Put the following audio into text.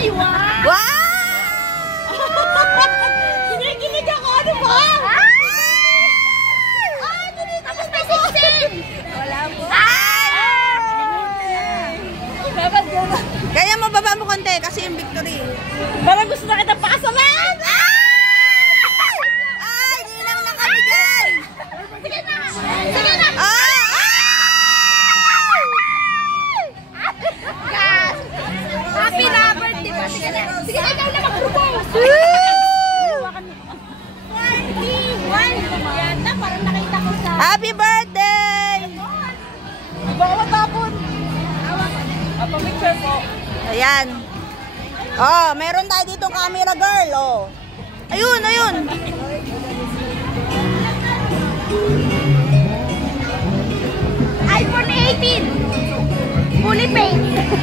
Ay, wow! Wow! Kinikilig ako, ano ba? Tapos may sing-sing! Wala po. Dapat gano'n. Kaya mababa mo konti kasi yung victory. Parang gusto na kita pakasalan! Ay, nilang na kami dyan! Sige na! Sige na! Happy na birthday pa! Sige na! Sige na! Ikaw na mag-propose! 41! Yata, parang nakita ko sa... Happy birthday! Baka matapon! Pamicture po. Ayan. Oh, meron tayo dito camera girl, oh. Ayun, ayun. iPhone 18! Fully paid!